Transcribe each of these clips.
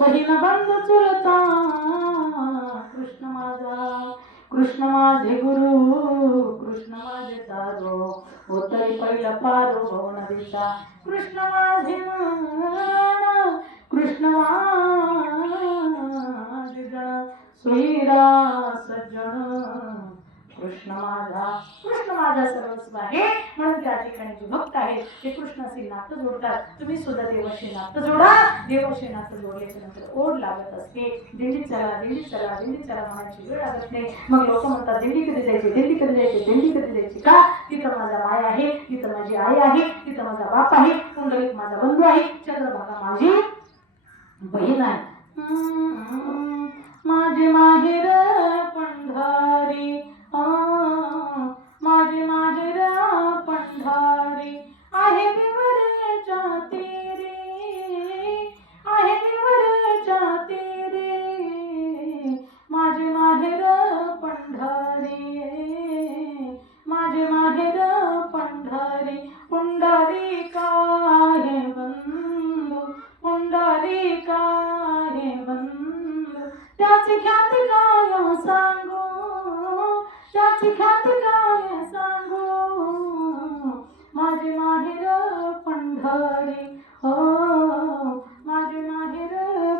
बहीण बंधू चुलता कृष्ण माझा, कृष्ण माझे गुरु, कृष्ण माझे तारो, उतरी पहिला पारो भव नदीचा, कृष्ण माझे मन, कृष्ण माझे जन, सोयीरा सज्जन, कृष्ण माझा सर्वस्व आहे. म्हणून त्या ठिकाणी जे भक्त आहेत ते कृष्णाशी नातं जोडतात. तुम्ही सुद्धा देवाशी नातं जोडा. देवाशी नातं जोडल्याच्या नंतर ओढ लागत असते. दिंडी चला दिंडी चला दिंडी चला म्हणायची वेळ लागत नाही. मग लोक म्हणतात दिंडी कधी जायची, दिंडी कधी जायची, दिंडी कधी जायची. का? तिथं माझा माय आहे, तिथं माझी आई आहे, तिथं माझा बाप आहे, पुंडलिक माझा बंधू आहे, चंद्रभागा माझी बहीण आहे. माझे माहेर पंढरी, माझे माहेर पंढरी, आहे विवरेच्या तेरे, आहे विवरेच्या तेरे, माझे माहेर पंढरी, माझे माहेर पंढरी, पुंडलिका हे बंधू, पुंडलिका हे बंधू, त्याची ख्याती काय सांगू, त्याची ख्याती काय सांगू, माझे माहेर पंढरी, हो माझे माहेर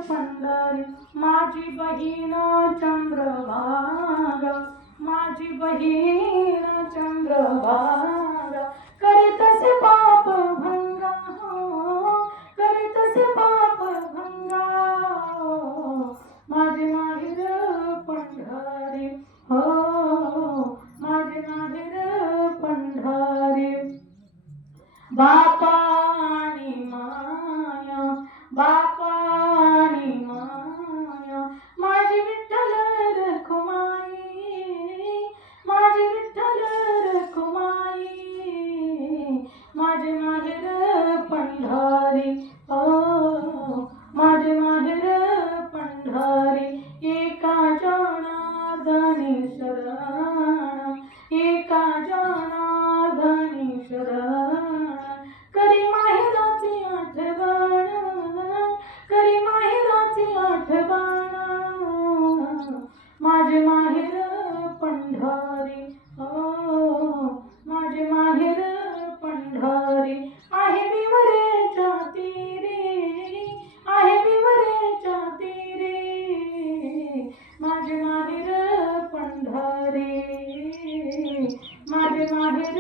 पंढरी, माझी बहीण चंद्रभागा, माझी बहीण चंद्रभागा, करीतसे पाप भंगा, करीतसे पाप भंगा, माझे माहेर पंढरी, हो माझे माहेर पंढरी, बापानी माया, बापानी माया, माझी विठ्ठल रखुमाई, माझी विठ्ठल रखुमाई, माझे माहेर पंढरी, हो माझे माहेर पंढरी, एका जनार्दनी शरण, एका जनार्दनी शरण, करी माहेराची आठवण, करी माहेराची आठवण, माझे माहेर पंढरी, हो माझे माहेर पंढरी, आहे विवरेच्या तीरे, आहे विवरेच्या तीरे, माझे माहेर पंढरी, माझे माहेर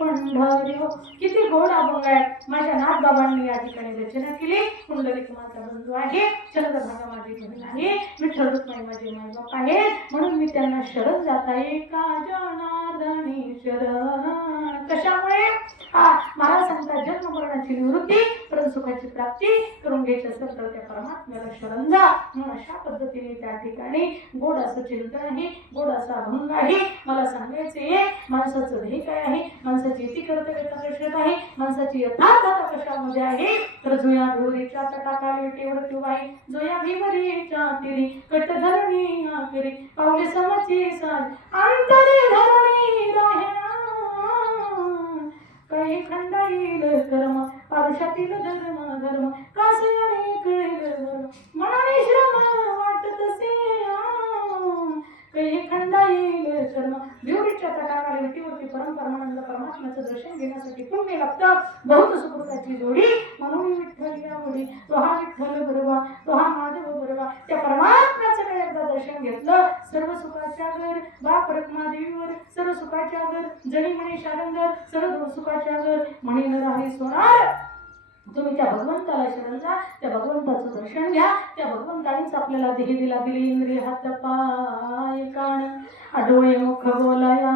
पंढरी. हो किती गोड अभंग आहे. माझ्या नाथबाबांनी या ठिकाणी रचना केली. पुंडलिक माझा बंधू आहे, चंद्रभागा माझी बहीण आहे, विठ्ठल रुक्माई माझे मायबाप आहे, म्हणून मी त्यांना शरण जात आहे. का जनार्दनी शरण. कशामुळे? महाराज सांगतात जन्म मरणाची निवृत्ती, परमसुखाची प्राप्ती करून घ्यायची असेल तर त्या परमात्म्याला शरण जा. म्हणून अशा पद्धतीने त्या ठिकाणी गोड असं चिंतन आहे, गोड असा अभंग आहे. मला सांगायचे माणसाचं ध्येय काय आहे, माणसाची इति कर्तव्यता कशात आहे, माणसाची यथार्थता कशामध्ये आहे. तर जुया भिवरीच्या तटाखाली विटेवर उभा आहे, जुया भिवरीच्या तीरी कटधरणी आकरी, पावले समची साज अंतरी धरणी राहिना, काही खंडा येईल कर्म पारुषातील धर्म धर्म, कासे अनेक धर्म मनाने श्रम वाटत से, काही खंडा येईल कर्म. भिवरीच्या तटाखाली विटीवरती परमानंद परमात्म्याचं दर्शन घेण्यासाठी पुण्य लागतं. बहुत सुकृताची जोडी म्हणून विठ्ठल आवडी, तो हा विठ्ठल बरोबा, तो हा माधव बरोबा. त्या परमात्म्याचं काही एकदा दर्शन घेतलं, सर्व सुखाच्या घर बाप रखमादेवीवर, सर्व सुखाच्या घर जणी म्हणे शारंगर, सर्व सुखाच्या घर म्हणे न राही सोनार. तुम्ही त्या भगवंताला शरण जा, त्या भगवंताचं दर्शन घ्या. त्या भगवंतानेच आपल्याला देह दिला, दिली इंद्रिय हात पाय कान, डोळे मुख बोलाया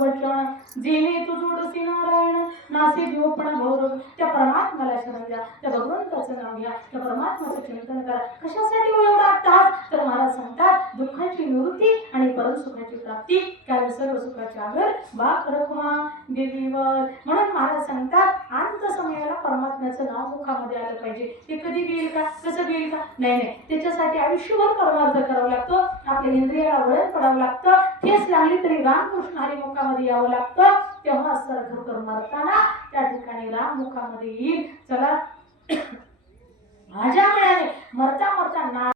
वचन, जिने तू जोडसी नारायण नासी दिवपण गौरव. त्या परमात्म्याला शरण द्या, त्या भगवंताचं नाव घ्या, त्या परमात्म्याचं चिंतन करा. कशासाठी एवढा आहात? तर महाराज सांगतात दुःखाची निवृत्ती आणि परमसुखाची प्राप्ती, कारण सर्व सुखाचे आगर बाप रखुमा देवीवर. म्हणून महाराज सांगतात अंत समयाला परमात्म्याचं नाव मुखामध्ये आलं पाहिजे. ते कधी घेईल का, कसं घेईल का? नाही नाही, त्याच्यासाठी आयुष्यभर परमार्थ करावा लागतो. आपल्या इंद्रियाला वळण पडावं लागतं. ठेस लागली तरी रामकृष्ण हरी मुखामध्ये यावं लागतं. तेव्हा सर्व करून मारताना त्या ठिकाणी राम मुखामध्ये येईल. चला